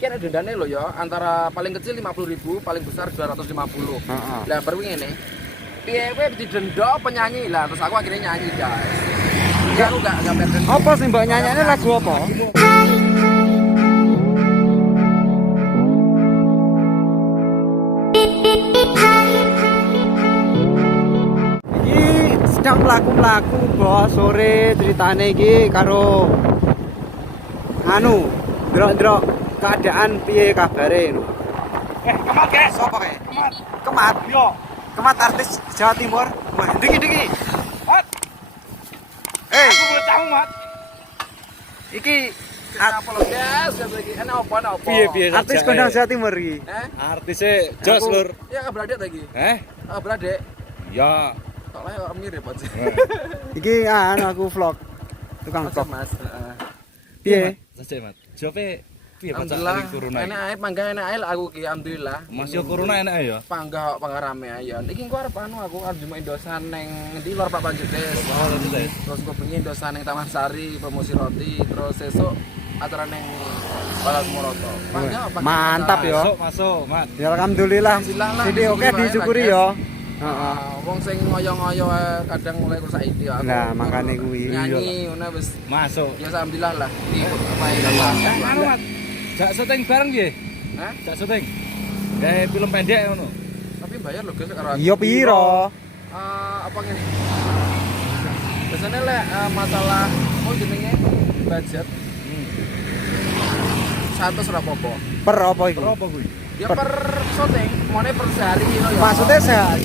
Iki ana dendane lho ya, antara paling kecil 50.000, paling besar 250. Heeh. Lah baru ngene. Piye kowe didenda penyanyi lah, terus aku akhirnya nyanyi, guys. Ya aku enggak pengen. Apa sih mbak nyanyiannya lagu apa? Iki sedang mlaku-mlaku bos sore ceritane iki karo anu ndrok-ndrok keadaan piye kabare ngono. Kemat ke? Sopo kae? Kemat. Kemat. Yo. Kemat artis Jawa Timur. Wah, diki. Mat. Aku bocahmu, Mat. Iki Apa lho, guys? Lagi ana apa? Piye artis kondang Jawa Timur iki. Artise jos lur. Ya kabradek ta iki. Kabradek. Ya. Tok lah ya mirip aja. Iki anu aku vlog. Tukang vlog. Mas. Piye? Sejak, Mat. Jope piye Alhamdulillah. corona? Enak ae panggah enak ae aku ki alhamdulillah. Mas yo corona enak ya. Panggah rame ae. Iki engko arep anu aku arep jumek dosan ning ngendi lor Pak Panjedes. Oh, lanjut. Terus gue pengen dosan ning Taman Sari promosi roti, terus sesuk acara ning Balas Moroto. Mantap yo. Masuk, Mat. Ya alhamdulillah. Alhamdulillah lah, Sini oke disyukuri disyukuri wae, yo. Heeh. Wong sing ngoyo-ngoyo kadang mulai rusak ide aku. Nah, makane kuwi. Nyanyi ngono wis Masuk. ya alhamdulillah lah. Apa ya? Anu, Mat. Jak syuting bareng piye? Hah? Jak syuting. Kayak film pendek ngono. Tapi bayar lho guys karo aku. Iya piro? Apa ngene? Biasanya lek masalah jenenge budget 100 ora apa-apa. Per apa iki? Apa kuwi? Ya per syuting, mone per sehari gitu ya. Maksudnya sehari?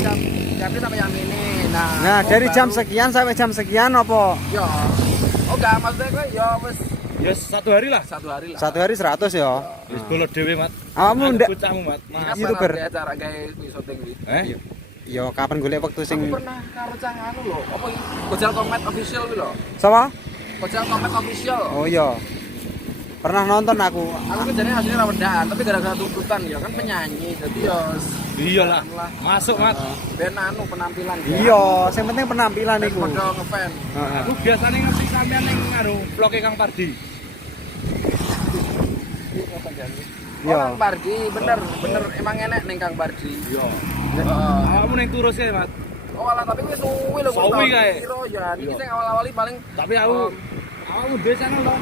Jadi sampai jam ini. Nah, dari jam sekian sampai jam sekian apa? Ya. Oh enggak, maksudnya gue ya wis Ya satu hari lah. satu hari lah. Satu hari 100 ya. Wis bolot dhewe, Mat. Awakmu ndak Bocahmu, Mat. Kapan YouTuber. ada acara gawe syuting iki? yo kapan golek wektu Aku sing pernah karo cang anu lho, apa iki? Kojal Komet official kuwi lho. sapa? Kojal Komet official. Oh iya. Pernah nonton aku. Aku kan jane hasilnya rawedan, tapi gara-gara tuntutan ya kan penyanyi, jadi ya Iyalah. Masuk, Mat. ben anu penampilan. Iya, sing penting penampilan iku. Padha ngefan. Heeh. Aku biasanya ngerti sampean ning anu vloge Kang Pardi. Iya. Kang Bardi, bener emang enek ning Kang Bardi. Iya. Heeh. Awakmu ning turus kae, Mat. Oh alah tapi wis suwi lho. Suwi kae. Kira ya, iki sing awal-awali paling Tapi aku awakmu dhewe sana lho.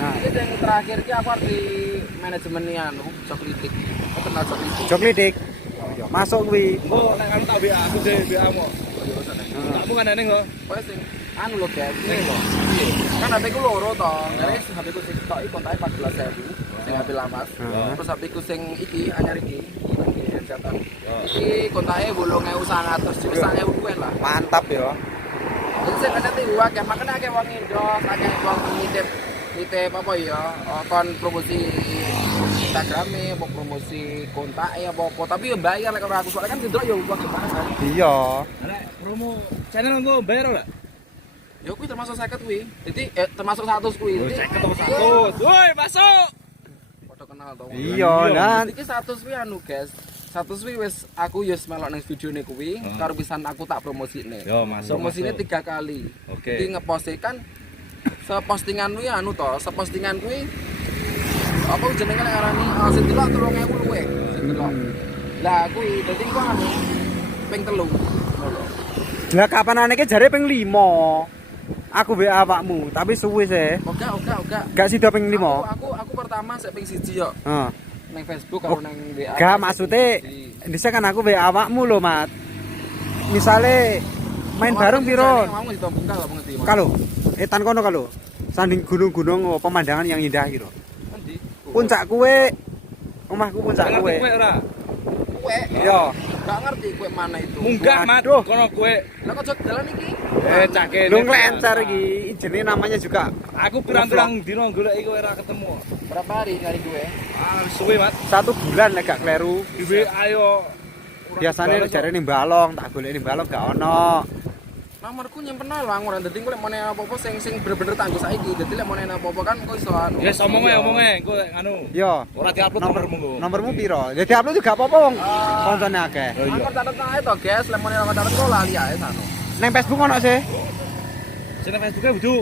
nah, ini yang terakhir ki aku harus di manajemen anu Joklitik. Aku kenal Joklitik. Joklitik. Masuk kuwi. Engko nek kamu tak WA aku dhewe WA-mu. Kamu kan neng lho. Pokoknya sing anu lho guys, ini lho. Kan HP ku loro to. Jadi HP ku sing tok iki kontake 14.000. Sing HP lamas. Terus HP ku sing iki anyar iki. Iki jatan. Iki kontake 8.900 wis 1.000 kuwi lah. Mantap ya. Jadi saya kadang tuh wakil makanya akeh wong Indos, akeh wong nitip apa ya, kon promosi Instagrame, apa promosi kontake apa-apa, tapi ya bayar lek ora aku soalnya kan jendelok ya wakil banget. Iya. Nek promo channel engko bayar ora? Ya kuwi termasuk 50 kuwi. Jadi termasuk 100 kuwi. Oh, 50 atau 100. Woi, masuk. Padha kenal to. Iya, dan Iki 100 kuwi anu, guys. 100 kuwi wis aku ya melok ning studione kuwi, karo pisan aku tak promosine. Yo, masuk. Promosine 3 kali. Oke. Iki ngeposte kan sepostingan kuwi anu to, sepostingan kuwi apa jenenge lek arani sing delok 3.000 luwe. Sing delok. Lah kuwi dadi kok anu ping 3. Ngono. lah kapanane iki jare ping 5. Aku WA awakmu, tapi suwe sih. Oga. Gak sida ping 5. Aku pertama sik ping 1 yo. Heeh. Nang Facebook karo nang WA. Gak maksudnya dhisik kan aku WA awakmu lho, Mat. Misale main bareng piro? Kamu ditombongkan apa ngerti? Kalau etan kono kalau sanding gunung-gunung pemandangan yang indah gitu. Endi? Puncak kue, omahku puncak kue. Kowe ora. Kowe. Yo, Gak ngerti kowe mana itu. Munggah, Mat. Waduh. Kono kowe. Lah kok dalan iki? Cak kene. lu ngelencer iki, jenenge namanya juga Aku pirang-pirang dino golek iku ora ketemu. Berapa hari nyari gue? Suwe, Mat. 1 bulan nek gak kleru. Di WA yo. Biasanya jare ning balong, tak golek ning balong gak ono. Nomorku nyimpen lah ora dadi kowe lek mone apa-apa sing bener-bener tangguh saiki. Dadi lek mone apa-apa kan kok iso anu. Ya omong ae engko anu. Yo, Ora diupload nomormu engko. nomormu piro? Ya diupload juga apa-apa wong koncone akeh. Oh iya. Angkor catet ae to, guys. Lek mone ora catet kok lali ae sano. Neng Facebook ono sih. Sing Facebooke budu.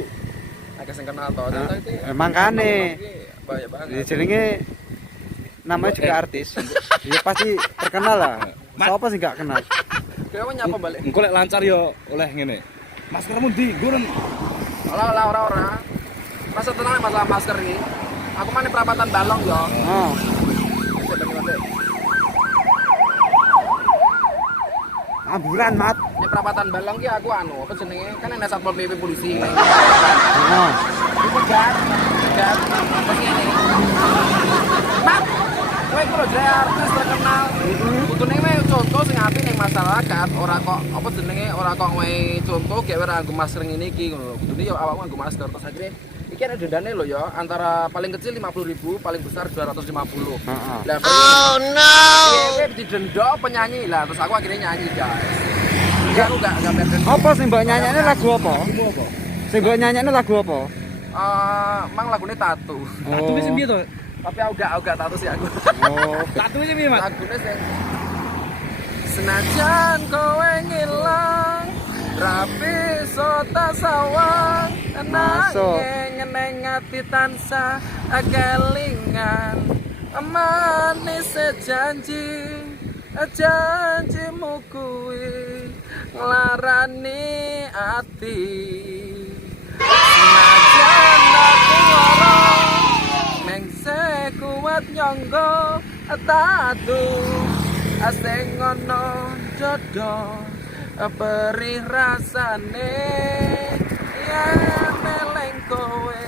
Akeh sing kenal to. Dadi Mangkane Bahaya Ya, banget. jenenge namanya juga artis. Ya pasti terkenal lah. Siapa sih nggak kenal? Kayak nyapa balik. Engko lek lancar yo oleh ngene. Maskermu ndi? Gurun. Ora. Masa tenang masalah masker ini. Aku mana perapatan balong yo. Oh. Ambulan, Mat. Ini perapatan balong ki aku anu, apa jenenge? Kan ada satpol PP polisi. Oh. Iku kan. Terus ngene. Mat, kowe iku lho jare artis terkenal. Kudune wae contoh sing apik ning masyarakat, ora kok apa jenenge, ora kok wae contoh gek ora nggo masker ngene iki ngono lho. Kudune ya awakmu nggo masker terus akhirnya iki ada dendane lho ya, antara paling kecil 50.000, paling besar 250. Heeh. Lah, oh no. Iya, didenda penyanyi lah, terus aku akhirnya nyanyi, guys. Ya aku enggak berdenda. Apa sih mbak nyanyinya lagu apa? Sing mbak nyanyinya lagu apa? Mang lagune Tatu. Tatu wis piye to? Tapi aku enggak tatu sih aku. Oh. Tatu iki piye, Mas? Lagune sing senajan kowe ngilang rapi sota sawang Masuk. ngeneng ati tansah kelingan manis janjimu kuwi nglarani ati senajan aku lara neng sekuat nyangga tatu asing ngono dodo perih rasane ya meleng kowe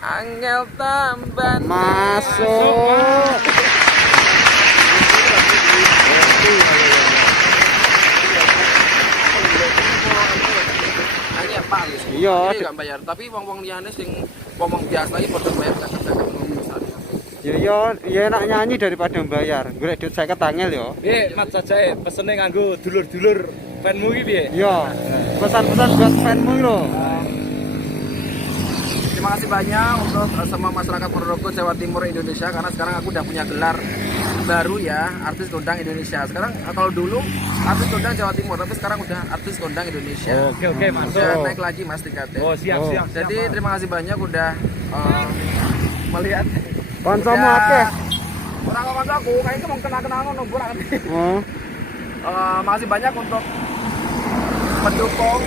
angel tambah Masuk. Hanya Pak Iya. enggak bayar, tapi wong-wong liyane sing wong biasa iki padha bayar cakep-cakep Ya enak nyanyi daripada membayar. Golek duit 50 angel yo. Piye, Mat Sajae pesene nganggo dulur-dulur fanmu iki piye? Iya. Pesan-pesan buat fanmu lho. Terima kasih banyak untuk semua masyarakat Ponorogo, Jawa Timur, Indonesia, karena sekarang aku udah punya gelar baru ya, artis kondang Indonesia. Sekarang kalau dulu artis kondang Jawa Timur, tapi sekarang udah artis kondang Indonesia. Oke, Udah masuk. naik lagi Mas tingkatnya. Oh, siap. Jadi terima kasih banyak udah melihat. Konsomu akeh. Orang ngomong aku, kayaknya mau kena ngono burak. Oh. Makasih banyak untuk mendukung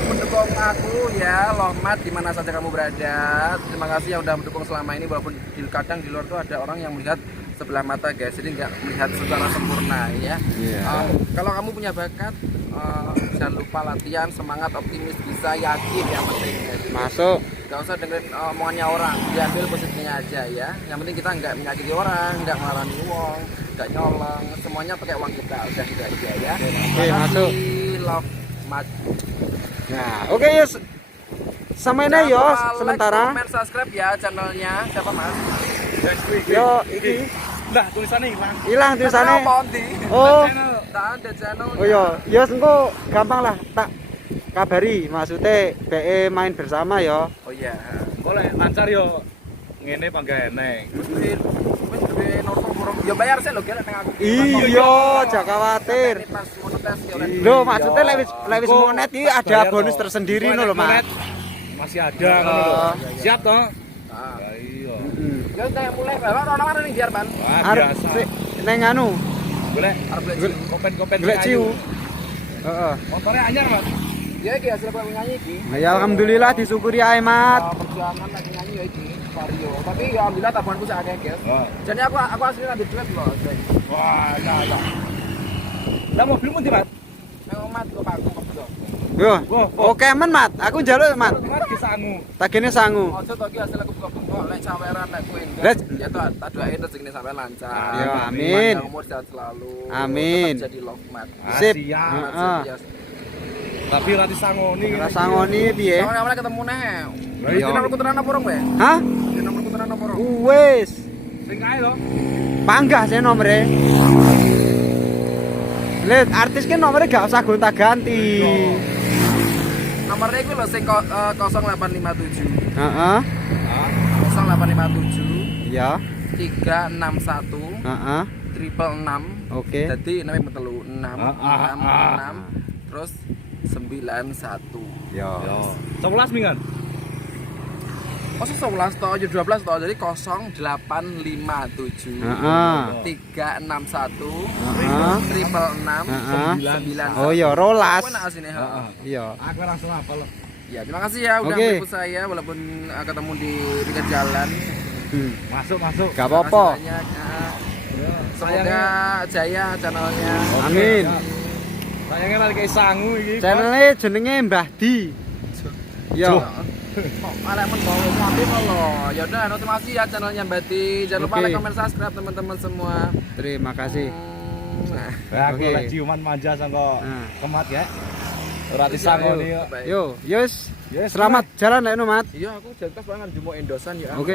aku ya, Lohmat di mana saja kamu berada. Terima kasih yang udah mendukung selama ini, walaupun kadang di luar tuh ada orang yang melihat sebelah mata guys, jadi nggak melihat secara sempurna ya. Iya. Kalau kamu punya bakat, jangan lupa latihan, semangat, optimis, bisa, yakin yang penting. Masuk. Gak usah dengerin omongannya orang, diambil positifnya aja ya. Yang penting kita nggak menyakiti orang, nggak ngelarang uang, nggak nyolong, semuanya pakai uang kita, udah gitu aja ya. Oke, masuk. Love Mat. Nah, oke ya. Sama ini yo sementara. Like, comment, subscribe ya channelnya. Siapa Mas? Yo iki Lah, tulisannya hilang. hilang tulisannya. Ponti. Oh. Tak ada channel. Oh iya, ya engko gampang lah tak kabari maksudnya BE main bersama ya. Oh iya. Boleh lancar yo. Ngene pangga eneng. Wis duwe nonton burung. Ya bayar sih lho gak nang aku. Iya, aja khawatir. Pas monetes ya oleh. Loh, maksudnya lek wis monet iki ada Bayar bonus toh. tersendiri Engko lho, nek Mas. monet Masih ada ngono lho. Siap toh? Nah. Ya iya. Ya udah mulai bae ono mana ning biar Ban. Wah, Arep biasa. neng anu, Boleh. Arep belajar. Kopen-kopen golek kayu. ciu. Heeh. Motornya anyar, Mas. Ya iki hasil aku nyanyi iki. Ya alhamdulillah disyukuri ae, Mat. Perjuangan lagi nyanyi ya iki Vario. Tapi ya alhamdulillah tabunganku sak akeh, guys. Oh. Jadi aku aslinya ada duit loh, guys. Wah, nah. Lah mobilmu ndi, Mas? Nang omat kok aku kok. Yo. Wah, Oke men, Mat. Aku njaluk, Mat. Mas disangu. Tagine sangu. Ojo to iki hasil aku buka-buka lek saweran lek kowe enggak. Let. Ya to tak doain rezekine sampe lancar. Ya, amin. Panjang umur sehat selalu. Amin. Tetap jadi love mat. Sip. Siap. Heeh. Tapi ora disangoni. Rasa ngoni piye? Awalnya ketemu neh. Lah, Iki iya. nomor kuteran apa rong, Mbak? Hah? Iki nomor kuteran apa rong? Wis. Sing kae lho. Panggah sih nomornya. Lihat artis kan nomornya gak usah gonta-ganti. Nomornya iki lho sing 0857. Heeh. 0857 Ya. 361 Heeh. 666. Oke. Jadi namanya telu 6 terus 91. Ya. Yo. 11 minggan. Oh 11 toh, 12 toh, jadi 0857 Heeh. 361 Heeh. 666 Oh iya, rolas. Aku enak asine, heeh. Iya. Aku langsung hafal. Ya, terima kasih ya udah Oke. meliput saya walaupun ketemu di pinggir jalan. Masuk. Gak apa-apa. Terima kasih banyak, ya. Semoga jaya channelnya. Amin. Sayangnya lagi kayak sangu iki. Channelnya jenenge Mbah Di. Yo. Kok malah membawa mobil lo. Ya udah, terima kasih ya channelnya Bati. Jangan lupa Oke. like, comment, subscribe teman-teman semua. Terima kasih. Nah, Ya aku Oke. lagi ciuman manja sangko Nah. kemat ya. Ora disangu nih. baik. Yo, yus. Yes, Selamat jalan ya, Mat. Iya, aku jantas banget jumo endosan ya. Oke.